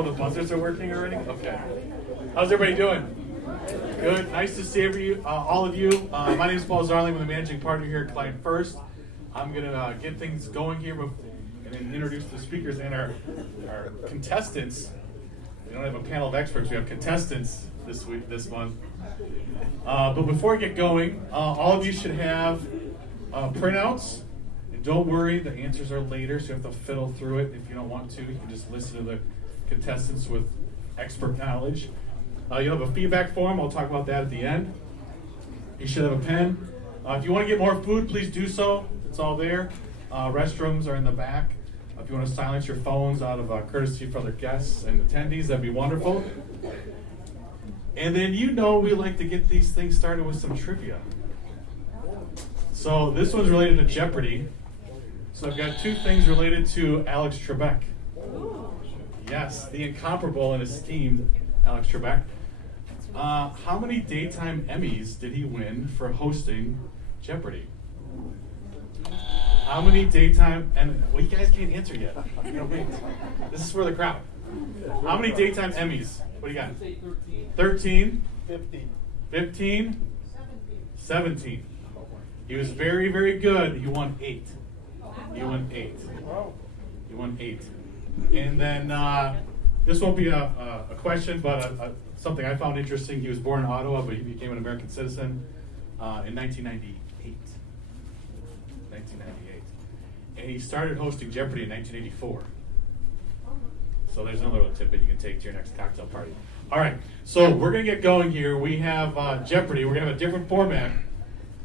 Oh, the buzzers are working already? Okay. How's everybody doing? Good. Nice to see all of you. My name is Paul Zarling. I'm the managing partner here at Client First. I'm going to get things going here and then introduce the speakers and our contestants. We don't have a panel of experts. We have contestants this month. But before we get going, all of you should have printouts. And don't worry, the answers are later, so you have to fiddle through it. If you don't want to, you can just listen to the contestants with expert knowledge. You'll have a feedback form. I'll talk about that at the end. You should have a pen. If you want to get more food, please do so. It's all there. Restrooms are in the back. If you want to silence your phones out of courtesy for other guests and attendees, that'd be wonderful. And then we like to get these things started with some trivia. So this one's related to Jeopardy. So I've got two things related to Alex Trebek. Yes, the incomparable and esteemed Alex Trebek. How many daytime Emmys did he win for hosting Jeopardy? How many daytime, well, you guys can't answer yet. You gotta wait. This is for the crowd. How many daytime Emmys? What do you got? 13? 15? 17. He was very, very good. He won 8. He won 8. And then this won't be a question, but something I found interesting. He was born in Ottawa, but he became an American citizen in 1998. And he started hosting Jeopardy in 1984. So there's another little tidbit you can take to your next cocktail party. All right, so we're going to get going here. We have Jeopardy. We're going to have a different format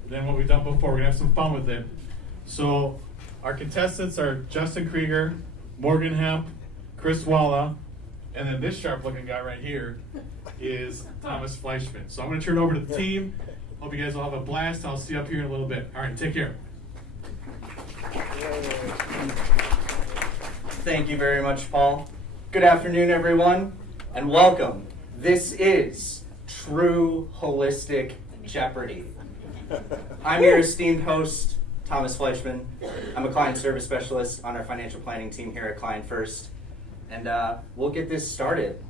than what we've done before. We're going to have some fun with it. So our contestants are Justin Krieger, Morgan Hemp, Chris Walla, and then this sharp-looking guy right here is Thomas Fleischman. So I'm going to turn it over to the team. Hope you guys will have a blast. I'll see you up here in a little bit. All right, take care. Thank you very much, Paul. Good afternoon, everyone, and welcome. This is True Holistic Jeopardy. I'm your esteemed host, Thomas Fleischman. I'm a client service specialist on our financial planning team here at Client First, and we'll get this started.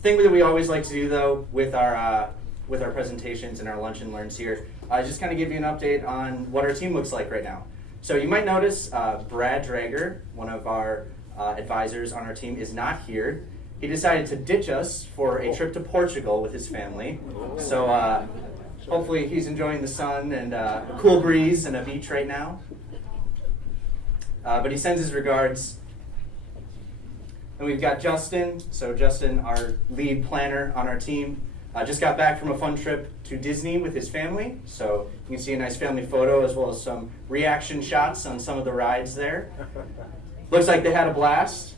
Thing that we always like to do, though, with our presentations and our lunch and learns here, just kind of give you an update on what our team looks like right now. So you might notice Brad Drager, one of our advisors on our team, is not here. He decided to ditch us for a trip to Portugal with his family. So hopefully he's enjoying the sun and a cool breeze and a beach right now. But he sends his regards. And we've got Justin. So Justin, our lead planner on our team, just got back from a fun trip to Disney with his family. So you can see a nice family photo as well as some reaction shots on some of the rides there. Looks like they had a blast.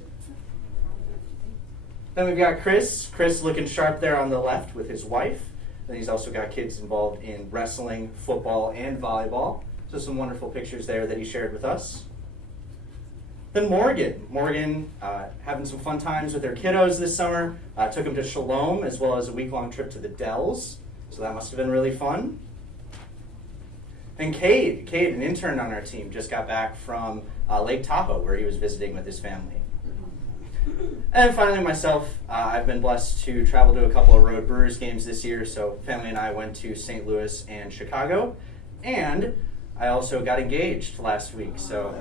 Then we've got Chris. Chris looking sharp there on the left with his wife. And he's also got kids involved in wrestling, football, and volleyball. So some wonderful pictures there that he shared with us. Then Morgan, having some fun times with their kiddos this summer. Took them to Shalom as well as a week-long trip to the Dells. So that must have been really fun. And Cade, an intern on our team, just got back from Lake Tahoe where he was visiting with his family. And finally myself, I've been blessed to travel to a couple of Road Brewers games this year. So family and I went to St. Louis and Chicago. And I also got engaged last week, so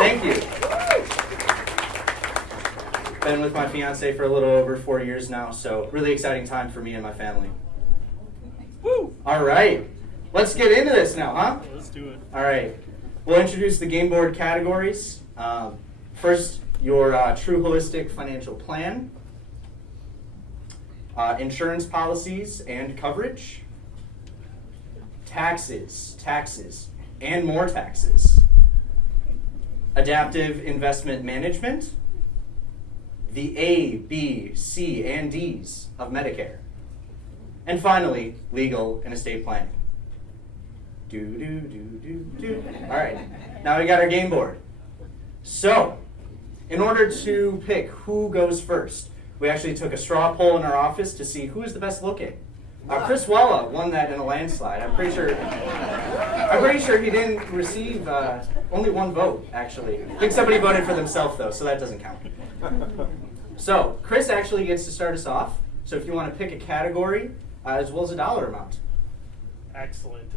thank you. Been with my fiance for a little over 4 years now, so really exciting time for me and my family. Woo! All right, let's get into this now, huh? Let's do it. All right, we'll introduce the game board categories. First, your True Holistic Financial Plan, insurance policies and coverage, taxes, and more taxes, adaptive investment management, the A, B, C, and D's of Medicare, and finally, legal and estate planning. All right, now we got our game board. So, in order to pick who goes first, we actually took a straw poll in our office to see who is the best looking. Chris Walla won that in a landslide. I'm pretty sure he didn't receive only one vote, actually. I think somebody voted for themselves, though, so that doesn't count. So Chris actually gets to start us off. So if you want to pick a category as well as a dollar amount. Excellent.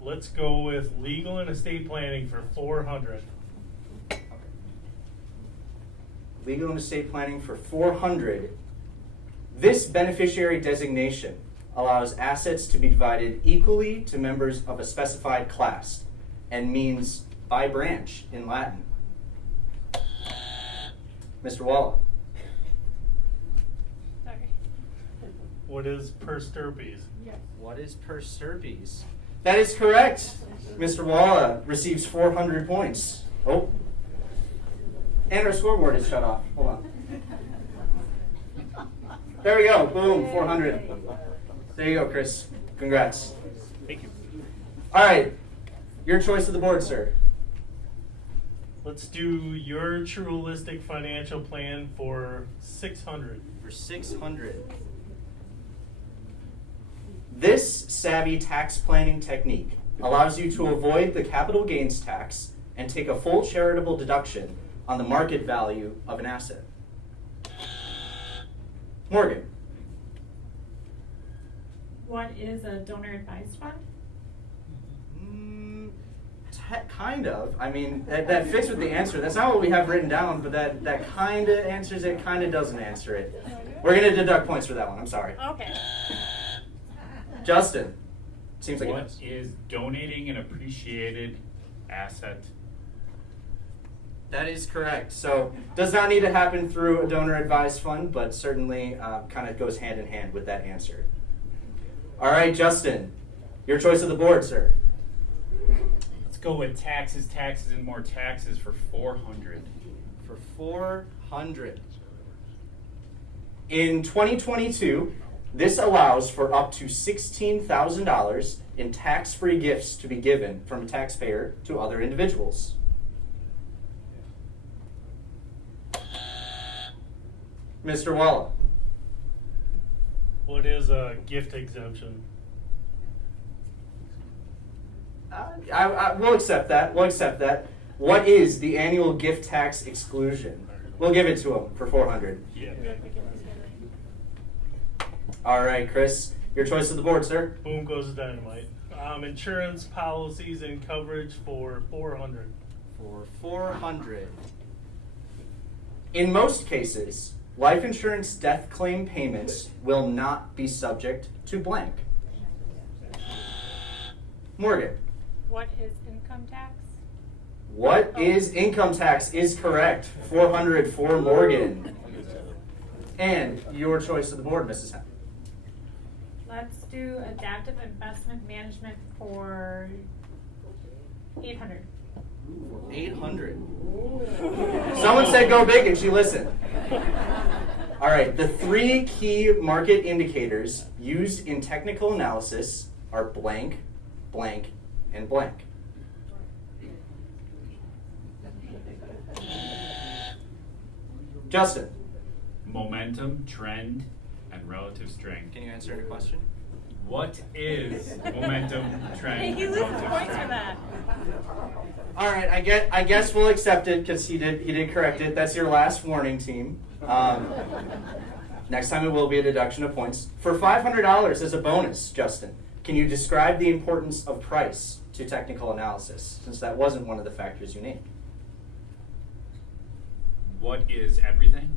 Let's go with legal and estate planning for 400. Legal and estate planning for 400. This beneficiary designation allows assets to be divided equally to members of a specified class and means by branch in Latin. Mr. Walla. Sorry. What is per stirpes? What is per stirpes? That is correct. Mr. Walla receives 400 points. Oh. And our scoreboard is shut off. Hold on. There we go. Boom. 400. There you go, Chris. Congrats. Thank you. All right. Your choice of the board, sir. Let's do your TrueHolistic financial plan for 600. For 600. This savvy tax planning technique allows you to avoid the capital gains tax and take a full charitable deduction on the market value of an asset. Morgan. What is a donor advised fund? Kind of. I mean, that fits with the answer. That's not what we have written down, but that kind of answers it, kind of doesn't answer it. We're going to deduct points for that one. I'm sorry. Okay. Justin. Seems like it What does. is donating an appreciated asset? That is correct. So, does not need to happen through a donor advised fund, but certainly kind of goes hand in hand with that answer. All right, Justin. Your choice of the board, sir. Let's go with taxes, and more taxes for 400. For 400. In 2022, this allows for up to $16,000 in tax-free gifts to be given from a taxpayer to other individuals. Mr. Walla. What is a gift exemption? We'll accept that. We'll accept that. What is the annual gift tax exclusion? We'll give it to him for 400. Yeah. All right, Chris. Your choice of the board, sir. Boom goes the dynamite. Insurance policies and coverage for 400. For 400. In most cases, life insurance death claim payments will not be subject to blank. Morgan. What is income tax? What is income tax is correct. 400 for Morgan. And your choice of the board, Mrs. Hemp. Let's do adaptive investment management for 800. 800. Someone said go big and she listened. All right, the three key market indicators used in technical analysis are blank, blank, and blank. Justin. Momentum, trend, and relative strength. Can you answer any question? What is momentum, trend, He and loses relative points for strength? that. All right, I guess we'll accept it because he did correct it. That's your last warning, team. Next time it will be a deduction of points. For $500 as a bonus, Justin, can you describe the importance of price to technical analysis, since that wasn't one of the factors you named? What is everything?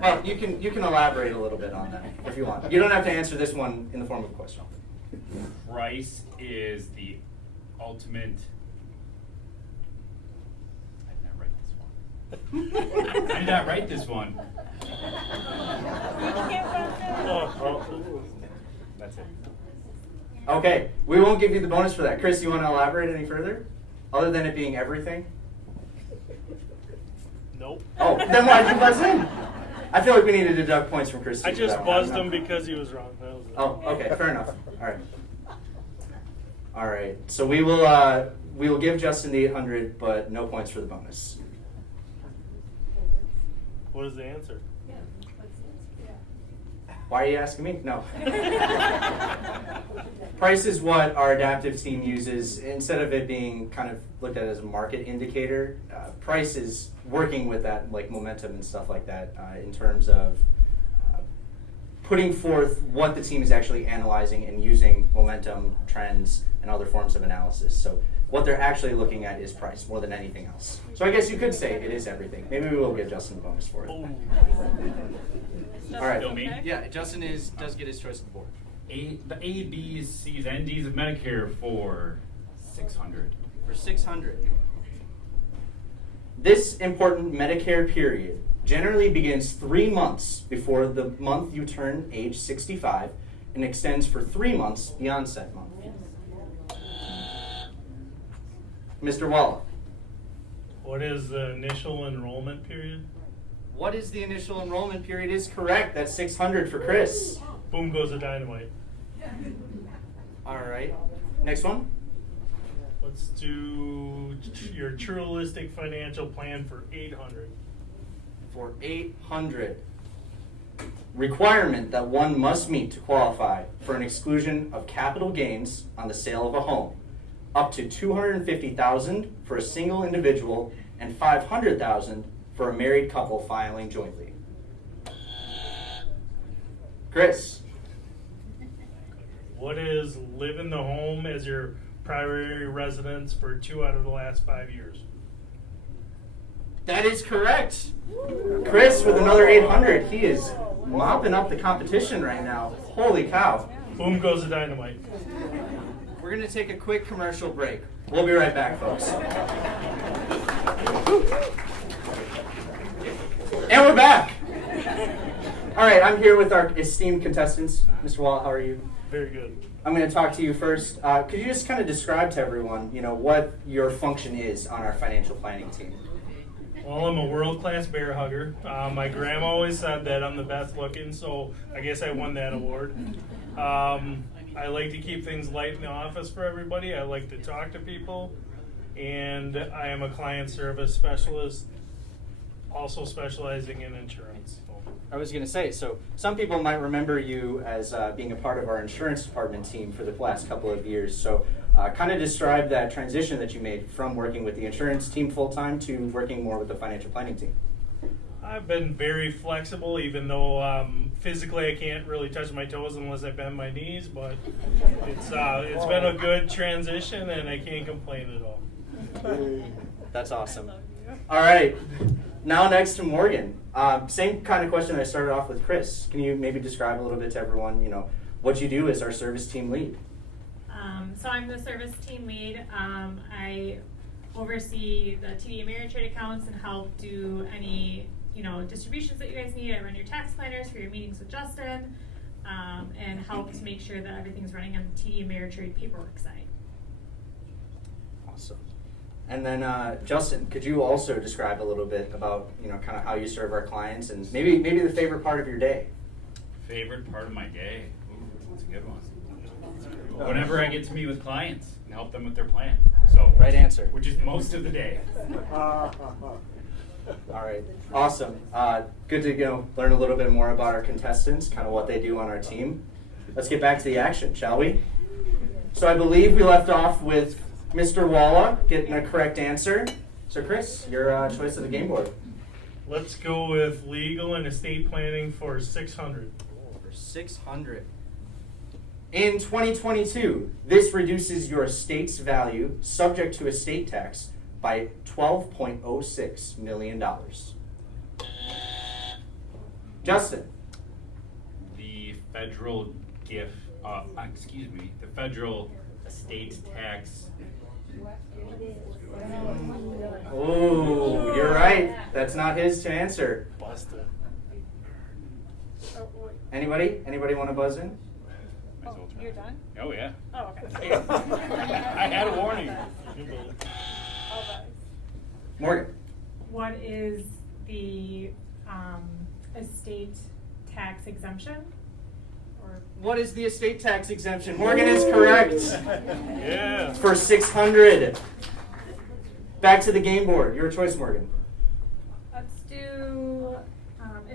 Well, you can elaborate a little bit on that if you want. You don't have to answer this one in the form of a question. Price is the ultimate. I did not write this one. I did not write this one. You can't vote no. That's it. Okay, we won't give you the bonus for that. Chris, you want to elaborate any further? Other than it being everything? Nope. Oh, then why'd you buzz in? I feel like we need to deduct points from Chris. I for just that one. buzzed him because he was wrong. That was it. Oh, okay, fair enough. All right. All right. So we will give Justin the 800, but no points for the bonus. What is the answer? Why are you asking me? No. Price is what our adaptive team uses. Instead of it being kind of looked at as a market indicator, price is working with that, like momentum and stuff like that, in terms of putting forth what the team is actually analyzing and using momentum, trends, and other forms of analysis. So what they're actually looking at is price more than anything else. So I guess you could say it is everything. Maybe we will give Justin a bonus for it. Oh. All right. Still me? Yeah, Justin does get his choice of the board. The A, B's, C's, and D's of Medicare for 600. For 600. This important Medicare period generally begins 3 months before the month you turn age 65 and extends for 3 months beyond said month. Mr. Walla, What is the initial enrollment period? what is the initial enrollment period? Is correct. That's 600 for Chris. Boom goes the dynamite. All right. Next one. Let's do your TrueHolistic financial plan for 800. For 800. Requirement that one must meet to qualify for an exclusion of capital gains on the sale of a home, up to $250,000 for a single individual and $500,000 for a married couple filing jointly. Chris, What is live in the home as your primary residence for 2 out of the last 5 years? that is correct. Chris with another 800. He is mopping up the competition right now. Holy cow. Boom goes the dynamite. We're going to take a quick commercial break. We'll be right back, folks. And we're back. All right, I'm here with our esteemed contestants. Mr. Wall, how are you? Very good. I'm going to talk to you first. Could you just kind of describe to everyone, what your function is on our financial planning team? Well, I'm a world-class bear hugger. My grandma always said that I'm the best looking, so I guess I won that award. I like to keep things light in the office for everybody. I like to talk to people, and I am a client service specialist, also specializing in insurance. I was going to say, so some people might remember you as being a part of our insurance department team for the last couple of years. So kind of describe that transition that you made from working with the insurance team full-time to working more with the financial planning team. I've been very flexible, even though physically I can't really touch my toes unless I bend my knees, but it's been a good transition, and I can't complain at all. That's awesome. All right. Now next to Morgan. Same kind of question I started off with Chris. Can you maybe describe a little bit to everyone, what you do as our service team lead? So I'm the service team lead. I oversee the TD Ameritrade accounts and help do any, distributions that you guys need. I run your tax planners for your meetings with Justin, and help to make sure that everything's running on the TD Ameritrade paperwork side. Awesome. And then Justin, could you also describe a little bit about, kind of how you serve our clients and maybe the favorite part of your day? Favorite part of my day? Ooh, that's a good one. Whenever I get to meet with clients and help them with their plan. So Right answer. which is most of the day. All right, awesome. Good to learn a little bit more about our contestants, kind of what they do on our team. Let's get back to the action, shall we? So I believe we left off with Mr. Walla getting a correct answer. So Chris, your choice of the game board. Let's go with legal and estate planning for 600. For 600. In 2022, this reduces your estate's value subject to estate tax by $12.06 million. Justin. The federal the federal estate tax. Oh, you're right. That's not his to answer. Busted. Oh, wait. Anybody want to buzz in? Might as well try. You're done? Oh yeah. Oh, okay. I had a warning. All right. Morgan. What is the estate tax exemption? Or What is the estate tax exemption? Morgan is correct. Yeah. For 600. Back to the game board. Your choice, Morgan. let's do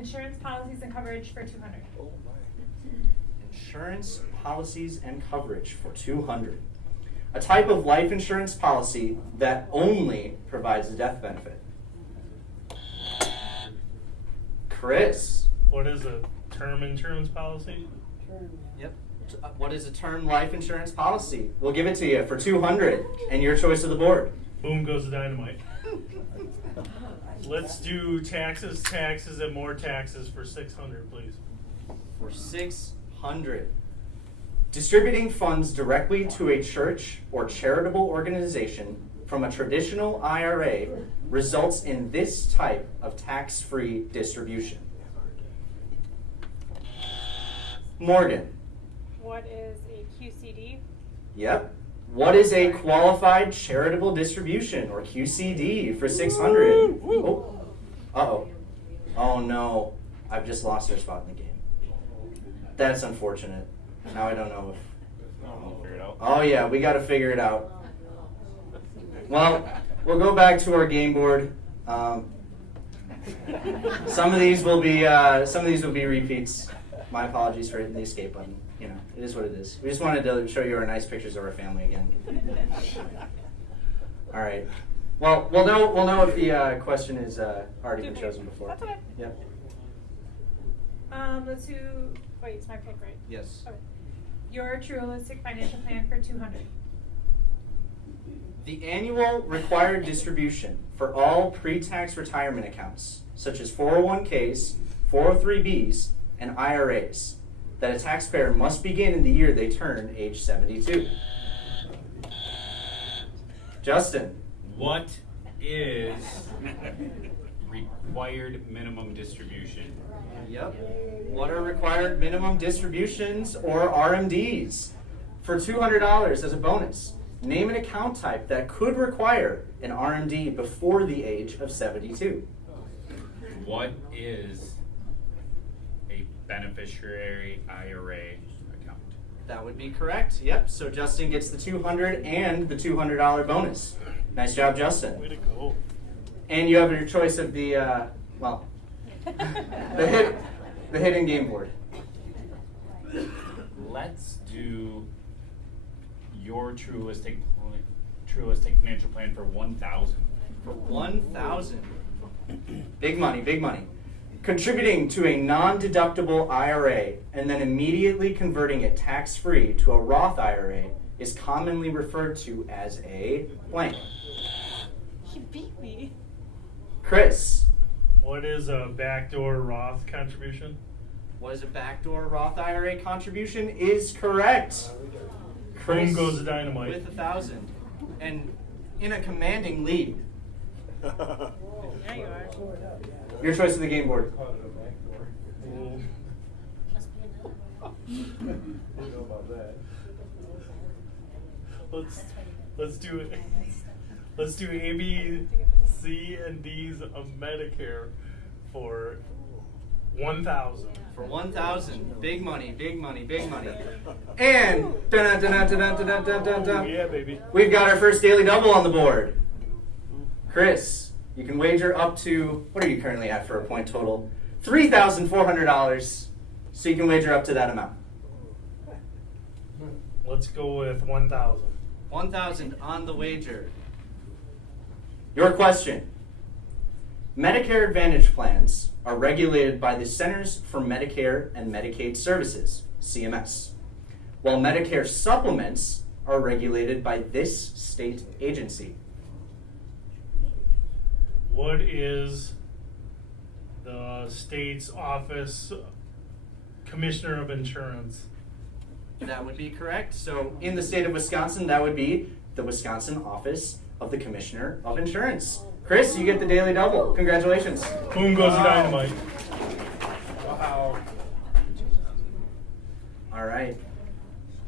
insurance policies and coverage for 200. Insurance policies and coverage for 200. A type of life insurance policy that only provides a death benefit. Chris. What is a term insurance policy? Yep. What is a term life insurance policy? We'll give it to you for 200 and your choice of the board. Boom goes the dynamite. Let's do taxes, and more taxes for 600, please. For 600. Distributing funds directly to a church or charitable organization from a traditional IRA results in this type of tax-free distribution. Morgan. What is a QCD? Yep. What is a qualified charitable distribution, or QCD, for 600? Oh. Uh-oh. Oh no. I've just lost their spot in the game. That's unfortunate. Now I don't know if... We'll figure it out. Oh yeah, we got to figure it out. Well, we'll go back to our game board. Some of these will be repeats. My apologies for hitting the escape button. You know, it is what it is. We just wanted to show you our nice pictures of our family again. All right. Well, we'll know if the question is already been chosen before. That's okay. Yep. Let's do, wait, it's my pick, right? Yes. Okay. Your TrueHolistic financial plan for 200. The annual required distribution for all pre-tax retirement accounts, such as 401ks, 403bs, and IRAs, that a taxpayer must begin in the year they turn age 72. Justin. What is required minimum distribution? Yep. What are required minimum distributions, or RMDs? For $200 as a bonus, name an account type that could require an RMD before the age of 72. What is a beneficiary IRA account? That would be correct. Yep. So Justin gets the $200 and the $200 bonus. Nice job, Justin. Way to go. And you have your choice of the the hidden game board. Let's do your TrueHolistic financial plan for 1,000. For 1,000. Big money, big money. Contributing to a non-deductible IRA and then immediately converting it tax-free to a Roth IRA is commonly referred to as a blank. He beat me. Chris. What is a backdoor Roth contribution? What is a backdoor Roth IRA contribution? Is correct. Boom goes the dynamite. With 1,000. And in a commanding lead. There you are. Your choice of the game board. Let's do it. Let's do A, B, C, and D's of Medicare for 1,000. For 1,000. Big money, big money, big money. And dun-dun-dun-dun-dun-dun-dun-dun-dun. Yeah, baby. We've got our first daily double on the board. Chris, you can wager up to, what are you currently at for a point total? $3,400. So you can wager up to that amount. Let's go with 1,000. 1,000 on the wager. Your question. Medicare Advantage plans are regulated by the Centers for Medicare and Medicaid Services, CMS, while Medicare supplements are regulated by this state agency. What is the state's office commissioner of insurance? That would be correct. So in the state of Wisconsin, that would be the Wisconsin Office of the Commissioner of Insurance. Chris, you get the daily double. Congratulations. Boom goes the dynamite. Wow. All right.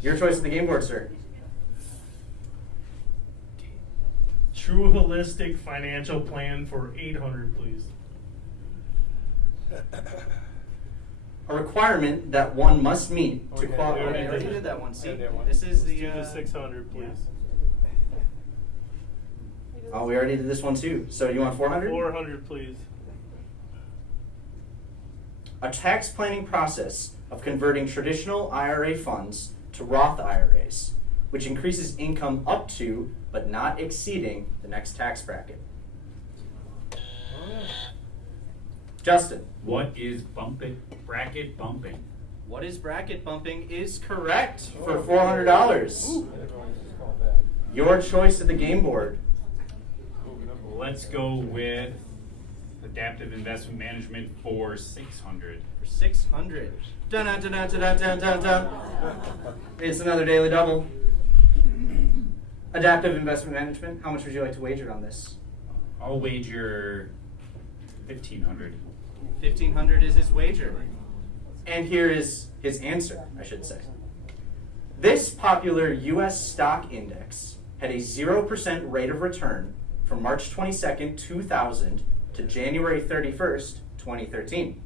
Your choice of the game board, sir. TrueHolistic financial plan for 800, please. A requirement that one must meet to Okay, qualify. we already I already did did that one. See, Yeah, that one. this is Let's the. do the 600, please. Oh, we already did this one too. So you want 400? 400, please. a tax planning process of converting traditional IRA funds to Roth IRAs, which increases income up to but not exceeding the next tax bracket. Justin. What is bracket bumping? What is bracket bumping is correct for $400. Your choice of the game board. Let's go with adaptive investment management for 600. For 600. Dun dun dun dun dun dun dun dun. It's another daily double. Adaptive investment management. How much would you like to wager on this? I'll wager 1,500. 1,500 is his wager. And here is his answer, I should say. This popular U.S. stock index had a 0% rate of return from March 22nd, 2000 to January 31st, 2013.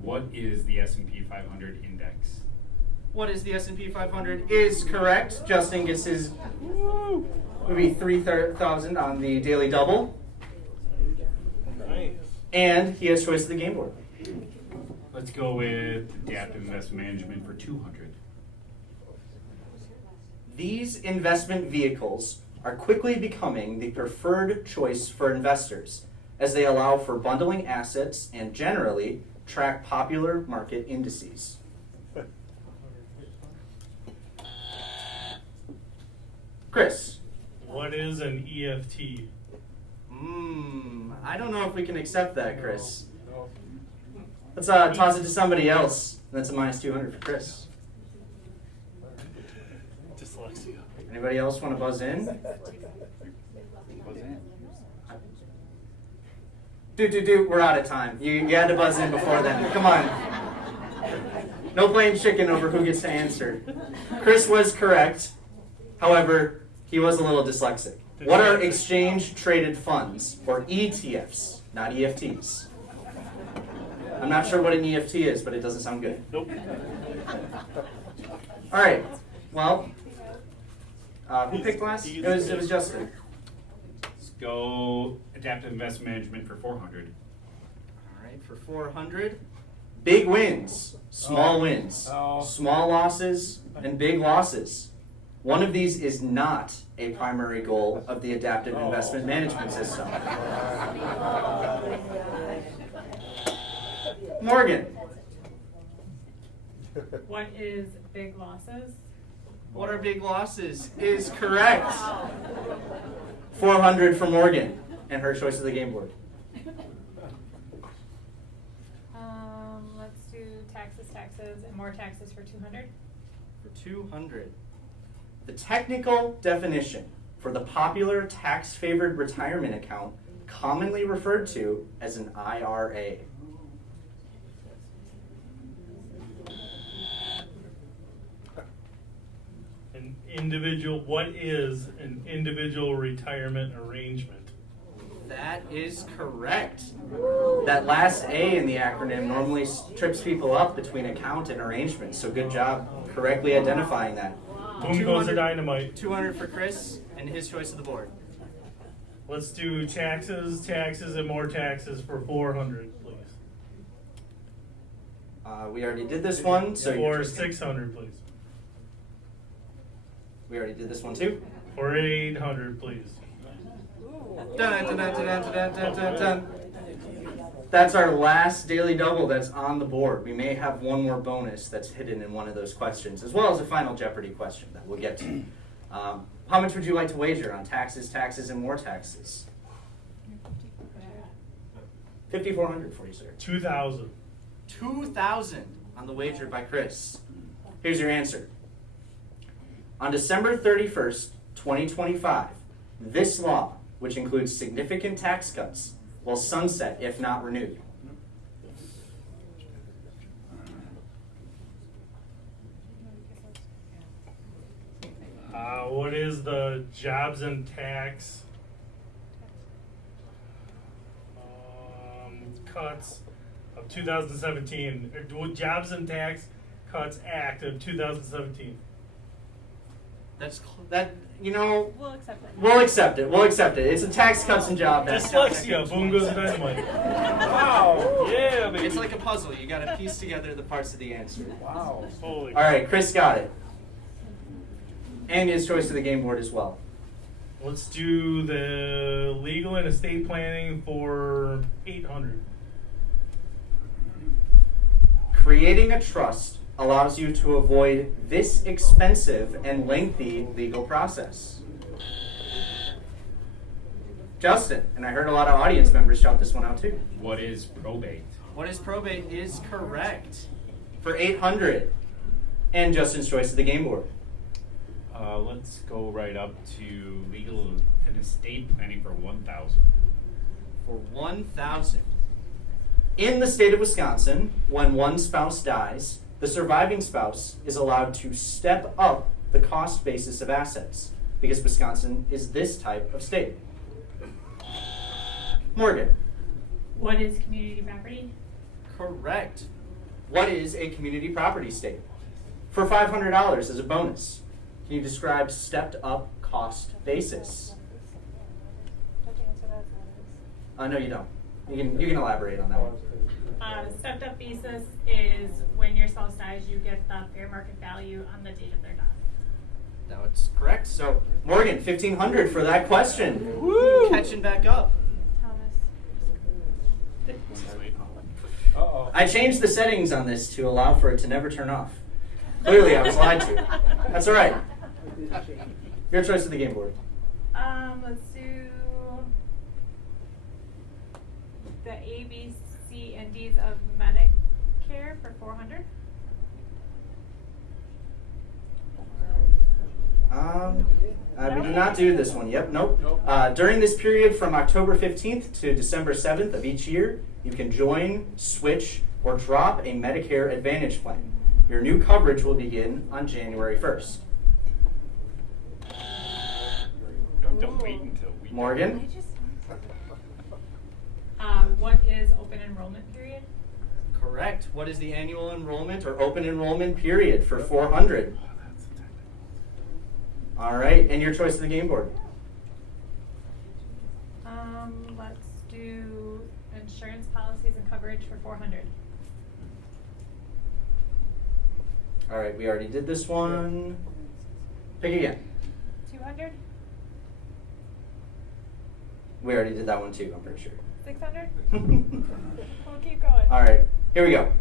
What is the S&P 500 index? What is the S&P 500 is correct. Justin gets his would be 3,000 on the daily double. Nice. And he has choice of the game board. Let's go with adaptive investment management for 200. These investment vehicles are quickly becoming the preferred choice for investors as they allow for bundling assets and generally track popular market indices. Chris. What is an EFT? I don't know if we can accept that, Chris. Let's toss it to somebody else. That's a minus 200 for Chris. Dyslexia. Anybody else want to buzz in? Dude, we're out of time. You had to buzz in before then. Come on. No playing chicken over who gets to answer. Chris was correct. However, he was a little dyslexic. What are exchange-traded funds, or ETFs, not EFTs? I'm not sure what an EFT is, but it doesn't sound good. Nope. All right. Well, who picked last? It was Justin. Let's go adaptive investment management for 400. All right, for 400. Big wins, small wins, small losses, and big losses. One of these is not a primary goal of the adaptive investment management system. Morgan. What is big losses? What are big losses is correct. 400 for Morgan and her choice of the game board. Let's do taxes, and more taxes for 200. For 200. The technical definition for the popular tax-favored retirement account commonly referred to as an IRA. What is an individual retirement arrangement? That is correct. That last A in the acronym normally trips people up between account and arrangement, so good job correctly identifying that. Boom goes the dynamite. 200 for Chris and his choice of the board. Let's do taxes, and more taxes for 400, please. We already did this one, so For 600, please. we already did this one too. For 800, please. Dun, dun, dun, dun, dun, dun, dun, dun, dun. That's our last daily double that's on the board. We may have one more bonus that's hidden in one of those questions, as well as a Final Jeopardy question that we'll get to. How much would you like to wager on taxes, and more taxes? 5,400 for you, sir. 2,000. 2,000 on the wager by Chris. Here's your answer. On December 31st, 2025, this law, which includes significant tax cuts, will sunset if not renewed. What is the jobs and tax cuts of 2017? Jobs and Tax Cuts Act of 2017. We'll accept it. We'll accept it. It's a Tax Cuts and Job Act. Dyslexia. Boom goes the dynamite. It's like a puzzle. You got to piece together the parts of the answer. Wow. Holy. All right, Chris got it. And his choice of the game board as well. Let's do the legal and estate planning for 800. Creating a trust allows you to avoid this expensive and lengthy legal process. Justin, and I heard a lot of audience members shout this one out too. What is probate? What is probate is correct for 800. And Justin's choice of the game board. Let's go right up to legal and estate planning for 1,000. For 1,000. In the state of Wisconsin, when one spouse dies, the surviving spouse is allowed to step up the cost basis of assets because Wisconsin is this type of state. Morgan. What is community property? Correct. What is a community property state? For $500 as a bonus, can you describe stepped up cost basis? Don't you answer that as No, you don't. You can elaborate on that one. Stepped up basis is when your spouse dies, you get the fair market value on the date of their death. That's correct. So, Morgan, 1,500 for that question. Woo! Catching back up. Thomas. I changed the settings on this to allow for it to never turn off. Clearly, I was lied to. That's all right. Your choice of the game board. Let's do the A, B, C, and D's of Medicare for 400. We do not do this one. Yep, nope. During this period from October 15th to December 7th of each year, you can join, switch, or drop a Medicare Advantage plan. Your new coverage will begin on January 1st. Don't wait until we. Morgan? What is open enrollment period? Correct. What is the annual enrollment or open enrollment period for 400? All right, and your choice of the game board. Let's do insurance policies and coverage for 400. All right, we already did this one. Pick again. 200? We already did that one too, I'm pretty sure. 600? We'll keep going. All right, here we go.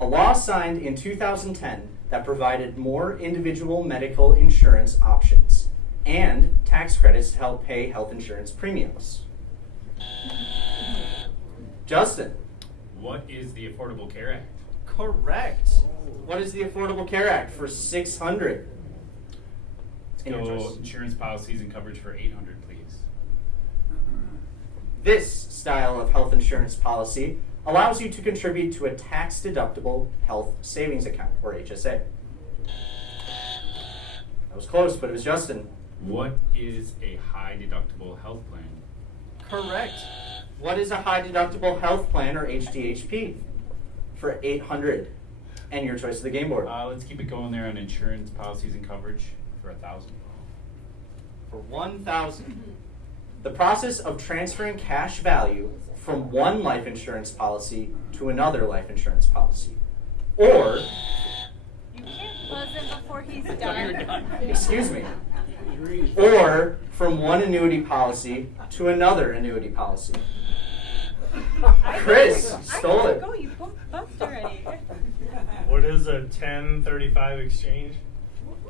A law signed in 2010 that provided more individual medical insurance options and tax credits to help pay health insurance premiums. Justin. What is the Affordable Care Act? Correct. What is the Affordable Care Act for 600? Let's And your go choice. insurance policies and coverage for 800, please. This style of health insurance policy allows you to contribute to a tax-deductible health savings account, or HSA. That was close, but it was Justin. What is a high deductible health plan? Correct. What is a high-deductible health plan, or HDHP, for 800? And your choice of the game board. Let's keep it going there on insurance policies and coverage for 1,000. For 1,000. The process of transferring cash value from one life insurance policy to another life insurance policy. Or, You can't buzz him before he's done. excuse me, or from one annuity policy to another annuity policy. Chris stole it. Go, you bumped already. What is a 1035 exchange?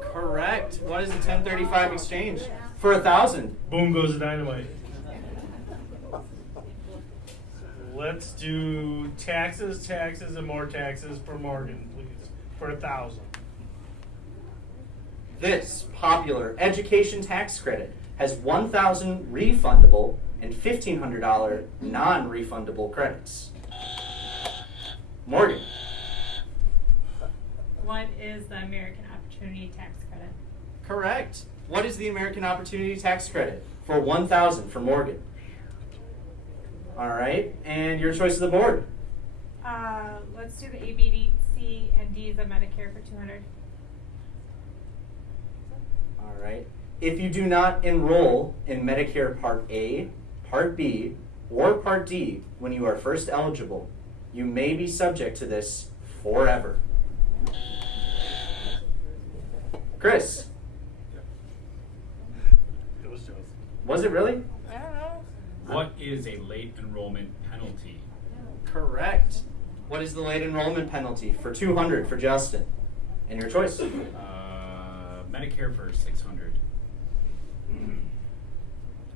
Correct. What is a 1035 exchange? For 1,000. Boom goes the dynamite. Let's do taxes, and more taxes for Morgan, please, for 1,000. This popular education tax credit has $1,000 refundable and $1,500 non-refundable credits. Morgan. What is the American Opportunity Tax Credit? Correct. What is the American Opportunity Tax Credit? For 1,000 for Morgan. All right, and your choice of the board. Let's do the A, B, D, C, and D's of Medicare for 200. All right. If you do not enroll in Medicare Part A, Part B, or Part D when you are first eligible, you may be subject to this forever. Chris, It was Joseph. was it really? I don't know. What is a late enrollment penalty? Correct. What is the late enrollment penalty for 200 for Justin? And your choice? Medicare for 600.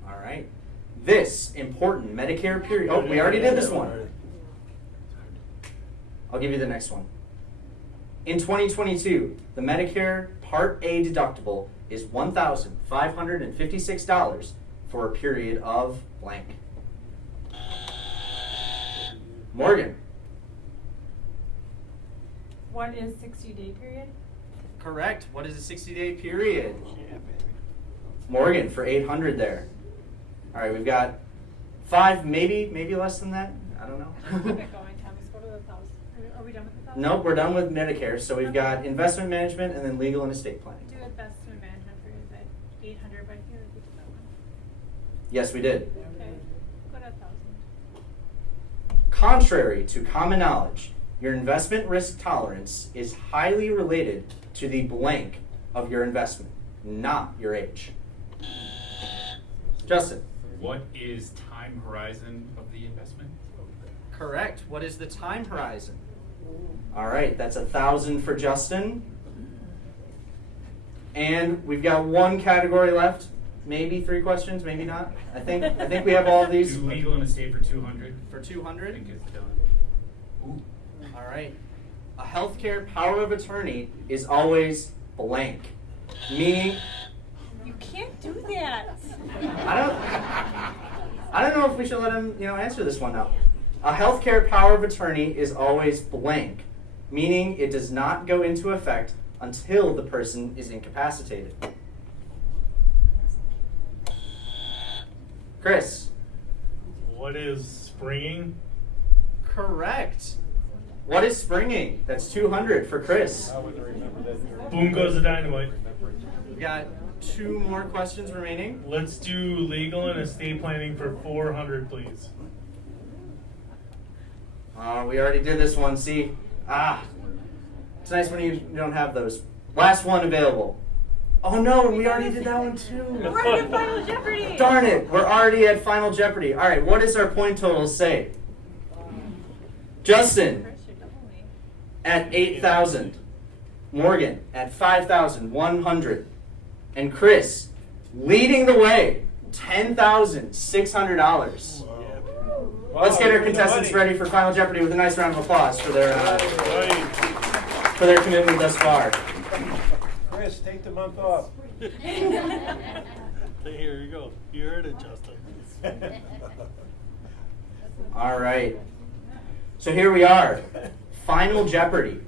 All right. This important Medicare period. Oh, we already did this one. I'll give you the next one. In 2022, the Medicare Part A deductible is $1,556 for a period of blank. Morgan. What is 60-day period? Correct. What is a 60-day period? Morgan for 800 there. All right, we've got 5, maybe less than that. I don't know. Keep it going, Thomas. Go to the 1,000. Are we done with the 1,000? Nope, we're done with Medicare. So we've got investment management and then legal and estate planning. Do investment management for is that 800, but I feel like we did that one. Yes, we did. Okay, go to 1,000. Contrary to common knowledge, your investment risk tolerance is highly related to the blank of your investment, not your age. Justin. What is time horizon of the investment? Correct. What is the time horizon? All right, that's 1,000 for Justin. And we've got one category left. Maybe 3 questions, maybe not. I think we have all of these. Do legal and estate for 200. For I 200. think it's done. Ooh. All right. A healthcare power of attorney is always blank, meaning You can't do that. I don't know if we should let him, answer this one now. A healthcare power of attorney is always blank, meaning it does not go into effect until the person is incapacitated. Chris. What is springing? Correct. What is springing? That's 200 for Chris. Boom goes the dynamite. We've got 2 more questions remaining. Let's do legal and estate planning for 400, please. We already did this one. See? It's nice when you don't have those. Last one available. Oh no, and we already did that one too. We're already at Final Jeopardy. Darn it, we're already at Final Jeopardy. All right, what does our point total say? Justin Chris, you're double me. at 8,000. Morgan at 5,100. And Chris leading the way, $10,600. Let's get our contestants ready for Final Jeopardy with a nice round of applause for their commitment thus far. Chris, take the month off. Here you go. You heard it, Justin. All right. So here we are. Final Jeopardy.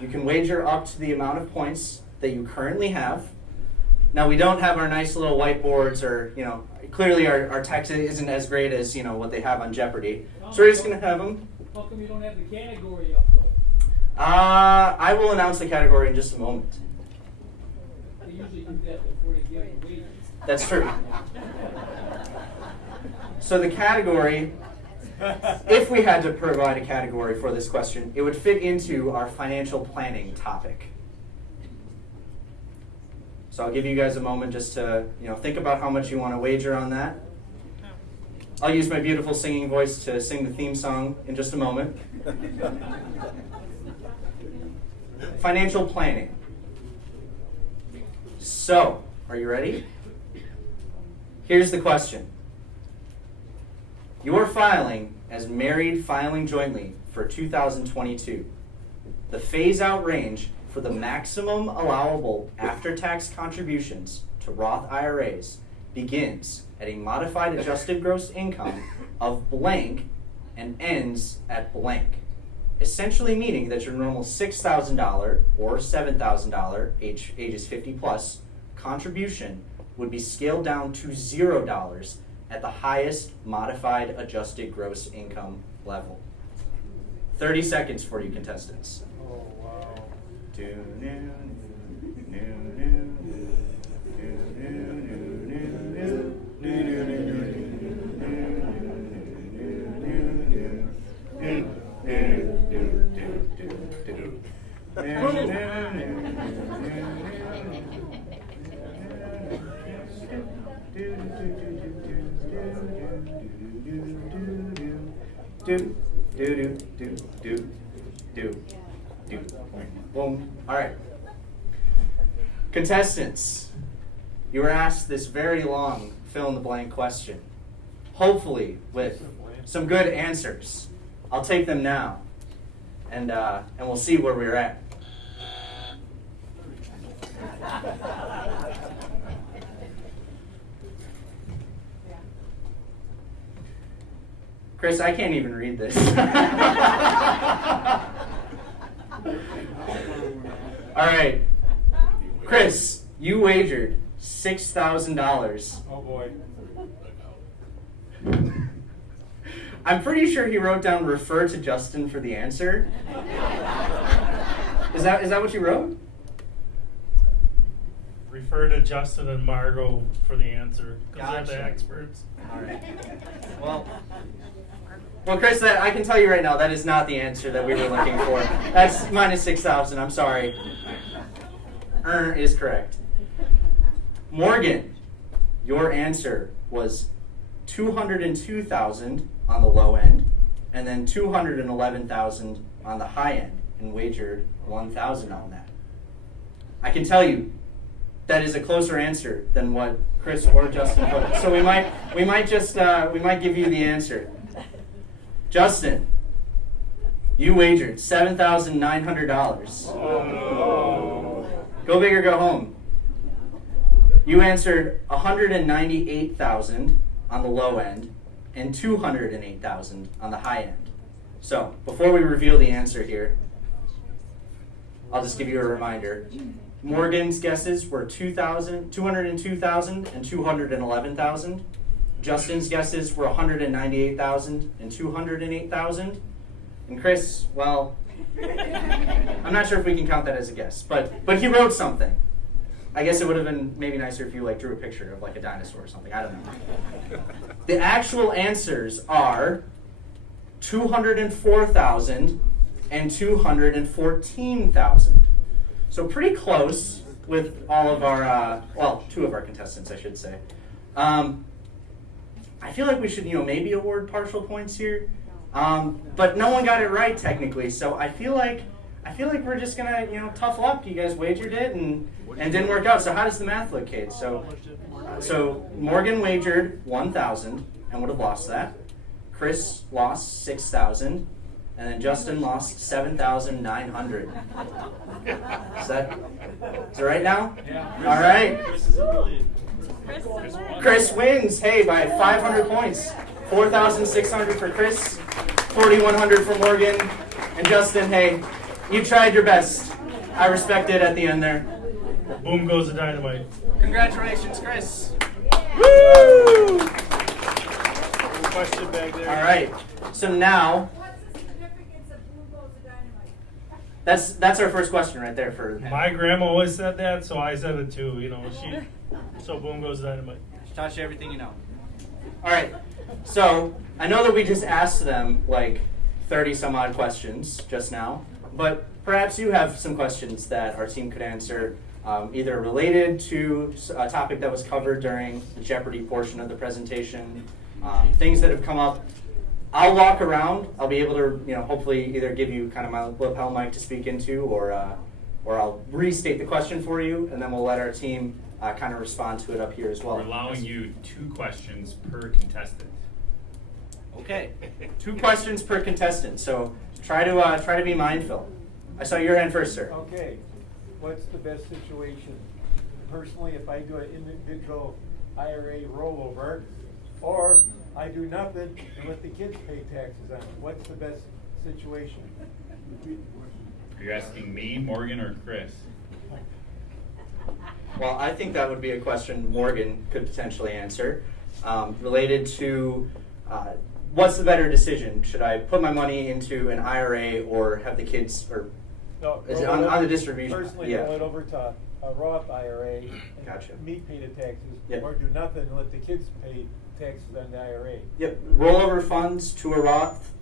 You can wager up to the amount of points that you currently have. Now, we don't have our nice little whiteboards or, clearly our text isn't as great as, what they have on Jeopardy. So we're just going to have them. How come you don't have the category up though? I will announce the category in just a moment. They usually do that before they give the wages. That's true. So the category, if we had to provide a category for this question, it would fit into our financial planning topic. So I'll give you guys a moment just to, think about how much you want to wager on that. I'll use my beautiful singing voice to sing the theme song in just a moment. Financial planning. So, are you ready? Here's the question. You are filing as married filing jointly for 2022. The phase-out range for the maximum allowable after-tax contributions to Roth IRAs begins at a modified adjusted gross income of blank and ends at blank, essentially meaning that your normal $6,000 or $7,000, ages 50 plus, contribution would be scaled down to $0 at the highest modified adjusted gross income level. 30 seconds for you contestants. Oh, wow. Boom. All right. Contestants, you were asked this very long fill-in-the-blank question, hopefully with some good answers. I'll take them now, and we'll see where we're at. Chris, I can't even read this. All right. Chris, you wagered $6,000. Oh boy. I'm pretty sure he wrote down refer to Justin for the answer. Is that what you wrote? Refer to Justin and Margot for the answer because they're the Gotcha. experts. All right. Well, Chris, I can tell you right now that is not the answer that we were looking for. That's minus 6,000. I'm sorry. Is correct. Morgan, your answer was 202,000 on the low end, and then 211,000 on the high end, and wagered 1,000 on that. I can tell you that is a closer answer than what Chris or Justin put. So we might give you the answer. Justin, you wagered $7,900. Go big or go home. You answered 198,000 on the low end and 208,000 on the high end. So before we reveal the answer here, I'll just give you a reminder. Morgan's guesses were 202,000 and 211,000. Justin's guesses were 198,000 and 208,000. And Chris, well, I'm not sure if we can count that as a guess, but he wrote something. I guess it would have been maybe nicer if you drew a picture of a dinosaur or something. I don't know. The actual answers are 204,000 and 214,000. So pretty close with all of our, two of our contestants, I should say. I feel like we should, maybe award partial points here, but no one got it right technically. So I feel like we're just gonna, tough luck. You guys wagered it and didn't work out. So how does the math look, Kate? So Morgan wagered 1,000 and would have lost that. Chris lost 6,000, and then Justin lost 7,900. Is that right now? Yeah. All right. Chris is a billion. Chris wins, hey, by 500 points. 4,600 for Chris, 4,100 for Morgan, and Justin, hey, you tried your best. I respect it at the end there. Boom goes the dynamite. Congratulations, Chris. Woo! Question back there. All right, so now, that's our first question right there for My grandma always said that, so I said it too. So boom goes dynamite. She taught you everything you know. All right, so I know that we just asked them 30 some odd questions just now, but perhaps you have some questions that our team could answer, either related to a topic that was covered during the Jeopardy portion of the presentation, things that have come up. I'll walk around. I'll be able to, hopefully either give you kind of my lapel mic to speak into, or I'll restate the question for you, and then we'll let our team kind of respond to it up here as well. We're allowing you 2 questions per contestant. Okay, 2 questions per contestant. So try to be mindful. I saw your hand first, sir. Okay, what's the best situation? Personally, if I do an individual IRA rollover, or I do nothing and let the kids pay taxes on it, what's the best situation? Are you asking me, Morgan, or Chris? Well, I think that would be a question Morgan could potentially answer, related to what's the better decision? Should I put my money into an IRA or have the kids, or No, is it roll on the it- distribution? Personally, Yeah. roll it over to a Roth IRA and Gotcha. me pay the taxes, Yep. or do nothing and let the kids pay taxes on the IRA. Yep, rollover funds to a Roth.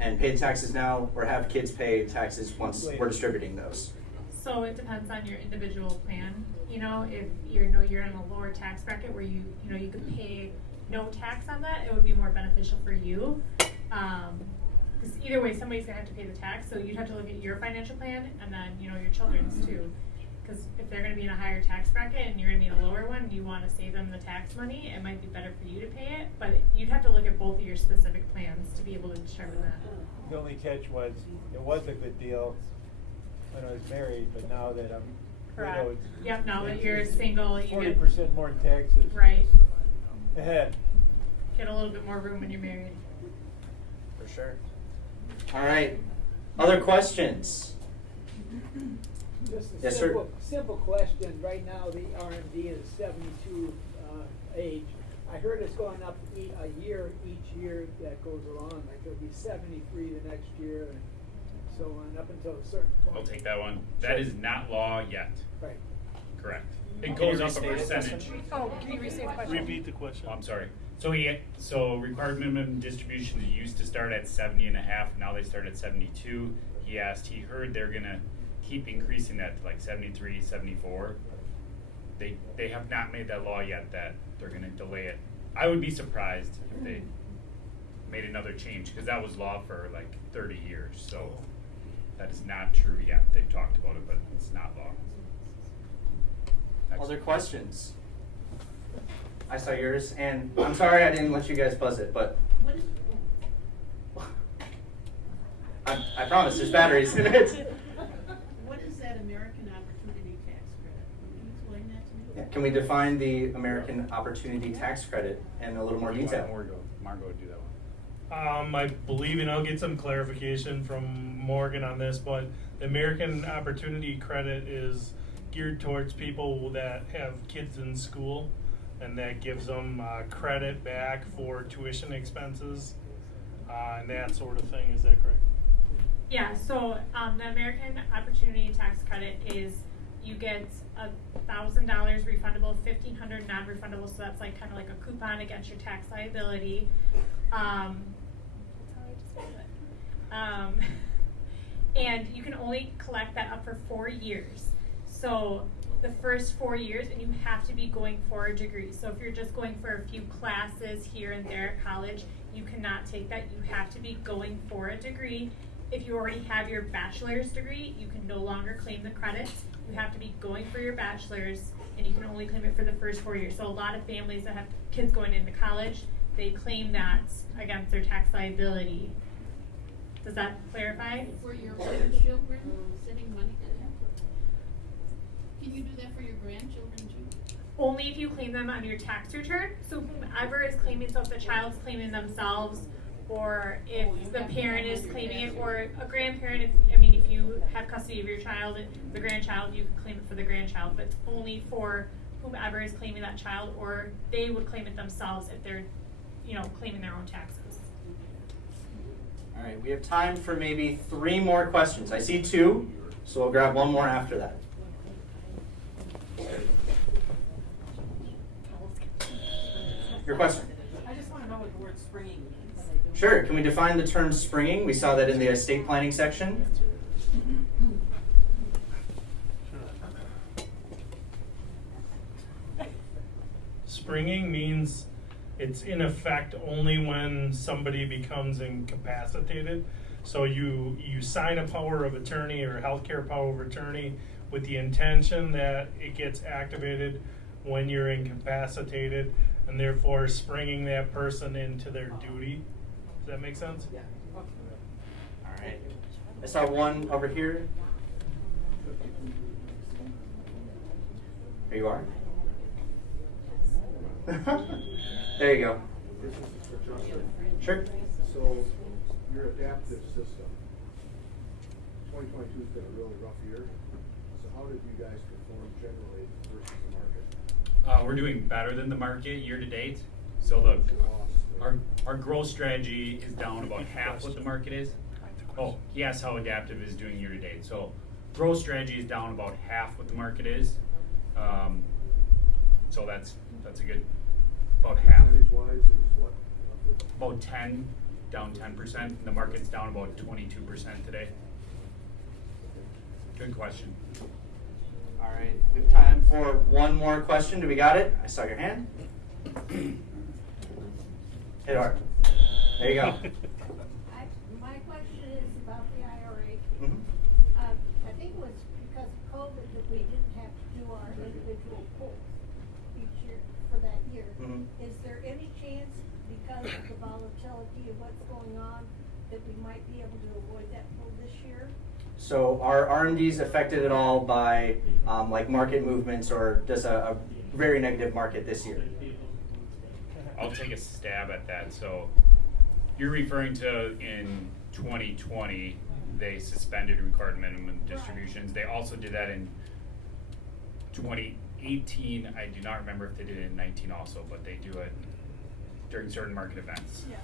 and pay the taxes now, or have kids pay taxes once we're distributing those? So it depends on your individual plan. You know, if you're in a lower tax bracket where you could pay no tax on that, it would be more beneficial for you. Because either way, somebody's gonna have to pay the tax. So you'd have to look at your financial plan and then your children's too. Because if they're gonna be in a higher tax bracket and you're gonna be in a lower one, you want to save them the tax money. It might be better for you to pay it, but you'd have to look at both of your specific plans to be able to determine that. The only catch was, it was a good deal when I was married, but now that I'm Correct. widowed. Yep. Now that you're single, you 40% more in taxes. Right. Ahead. Get a little bit more room when you're married. For sure. All right. Other questions? Just a Yes, sir. simple question. Right now, the RMD is 72 age. I heard it's going up a year each year that goes along. Like it'll be 73 the next year, and so on up until a certain point. I'll take that one. That is not law yet. Right. Correct. It Can you goes up a restate it? percentage. Oh, can you restate the question? Repeat the question. Oh, I'm sorry. So required minimum distributions used to start at 70.5. Now they start at 72. He heard they're gonna keep increasing that to like 73, 74. They have not made that law yet that they're gonna delay it. I would be surprised if they made another change because that was law for like 30 years. So that is not true yet. They've talked about it, but it's not law. Next. Other questions? I saw yours, and I'm sorry I didn't let you guys buzz it, but What is, I promise there's batteries in it. what is that American Opportunity Tax Credit? Can you explain that to me? Yeah, can we define the American Opportunity Tax Credit in a little more detail? Margo would do that one. I believe, and I'll get some clarification from Morgan on this, but the American Opportunity Credit is geared towards people that have kids in school, and that gives them credit back for tuition expenses and that sort of thing. Is that correct? Yeah, so the American Opportunity Tax Credit is you get $1,000 refundable, $1,500 non-refundable, so that's like kind of like a coupon against your tax liability. That's how I describe it. And you can only collect that up for 4 years. So the first 4 years, and you have to be going for a degree. So if you're just going for a few classes here and there at college, you cannot take that. You have to be going for a degree. If you already have your bachelor's degree, you can no longer claim the credit. You have to be going for your bachelor's, and you can only claim it for the first 4 years. So a lot of families that have kids going into college, they claim that against their tax liability. Does that clarify? For your grandchildren, sending money to them? Can you do that for your grandchildren too? Only if you claim them on your tax return. So whomever is claiming, so if the child's claiming themselves, or if the parent is claiming it, or a grandparent, if you have custody of your child, the grandchild, you can claim it for the grandchild, but only for whomever is claiming that child, or they would claim it themselves if they're, claiming their own taxes. All right, we have time for maybe 3 more questions. I see 2, so we'll grab one more after that. Your question? I just want to know what the word springing means. Sure. Can we define the term springing? We saw that in the estate planning section. Springing means it's in effect only when somebody becomes incapacitated. So you sign a power of attorney or healthcare power of attorney with the intention that it gets activated when you're incapacitated, and therefore springing that person into their duty. Does that make sense? Yeah. Okay. All right. I saw one over here. There you are. There you go. This is for Justin. Sure. So, your adaptive system, 2022 has been a really rough year. So how did you guys perform generally versus the market? We're doing better than the market year to date. So our growth strategy is down about half what the market is. Oh, he asked how adaptive is doing year to date. So growth strategy is down about half what the market is. So that's a good, about half. Percentage-wise is what? About 10 down 10%, and the market's down about 22% today. Good question. All right, we have time for one more question. Do we got it? I saw your hand. Hit hard. There you go. My question is about the IRA. Mhm. I think it was because of COVID that we didn't have to do our individual polls each year for that year. Mhm. Is there any chance, because of the volatility of what's going on, that we might be able to avoid that poll this year? So are RMDs affected at all by like market movements or just a very negative market this year? I'll take a stab at that. So you're referring to in 2020, they suspended required minimum distributions. They also did that in 2018. I do not remember if they did it in 19 also, but they do it during certain market events. Yeah.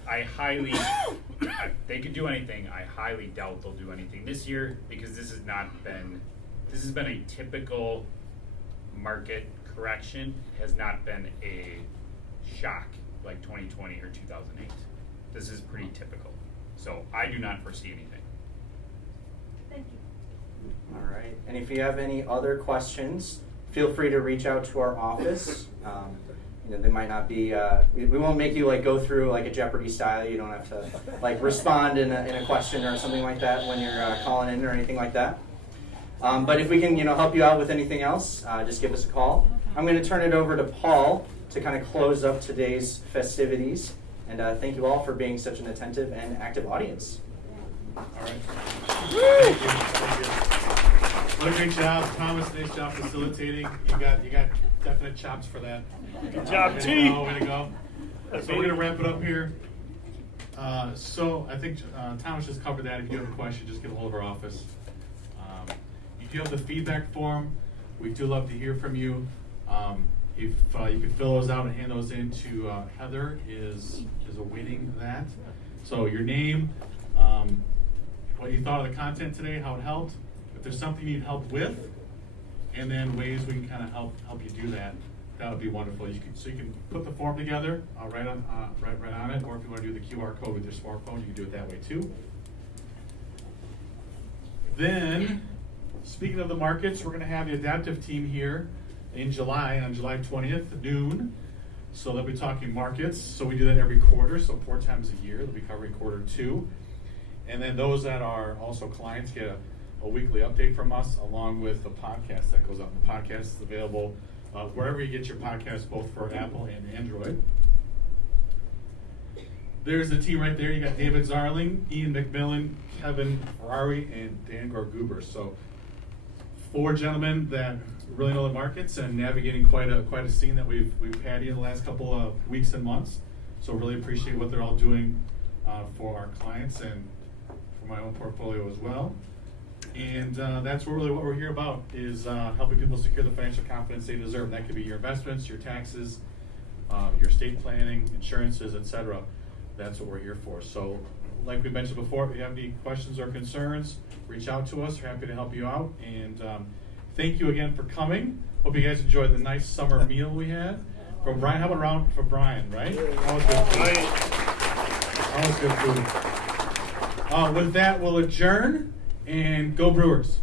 They could do anything. I highly doubt they'll do anything this year because this has been a typical market correction. It has not been a shock like 2020 or 2008. This is pretty typical. So I do not foresee anything. Thank you. All right, and if you have any other questions, feel free to reach out to our office. They might not be, we won't make you like go through like a Jeopardy style. You don't have to like respond in a question or something like that when you're calling in or anything like that. But if we can, help you out with anything else, just give us a call. I'm going to turn it over to Paul to kind of close up today's festivities. And thank you all for being such an attentive and active audience. All right. Thank you. Thank you. What a great job, Thomas. Nice job facilitating. You got definite chops for that. Good job, Way T. to go, way to go. So we're gonna wrap it up here. So I think Thomas just covered that. If you have a question, just get a hold of our office. If you have the feedback form, we do love to hear from you. If you could fill those out and hand those in to Heather is awaiting that. So your name, what you thought of the content today, how it helped, if there's something you need help with, and then ways we can kind of help you do that. That would be wonderful. You can put the form together right on it, or if you want to do the QR code with your smartphone, you can do it that way too. Then, speaking of the markets, we're going to have the adaptive team here in July, on July 20th, noon. So they'll be talking markets. So we do that every quarter, so 4 times a year. They'll be covering quarter 2. And then those that are also clients get a weekly update from us, along with the podcast that goes out. The podcast is available wherever you get your podcasts, both for Apple and Android. There's the team right there. You got David Zarling, Ian McMillan, Kevin Ferrari, and Dan Gorguber. So 4 gentlemen that really know the markets and navigating quite a scene that we've had in the last couple of weeks and months. So really appreciate what they're all doing for our clients and for my own portfolio as well. And that's really what we're here about, is helping people secure the financial confidence they deserve. That could be your investments, your taxes, your estate planning, insurances, etc. That's what we're here for. So like we mentioned before, if you have any questions or concerns, reach out to us. We're happy to help you out. And thank you again for coming. Hope you guys enjoyed the nice summer meal we had. From Brian, how about a round for Brian, right? Always good food. Always good food. With that, we'll adjourn and go Brewers.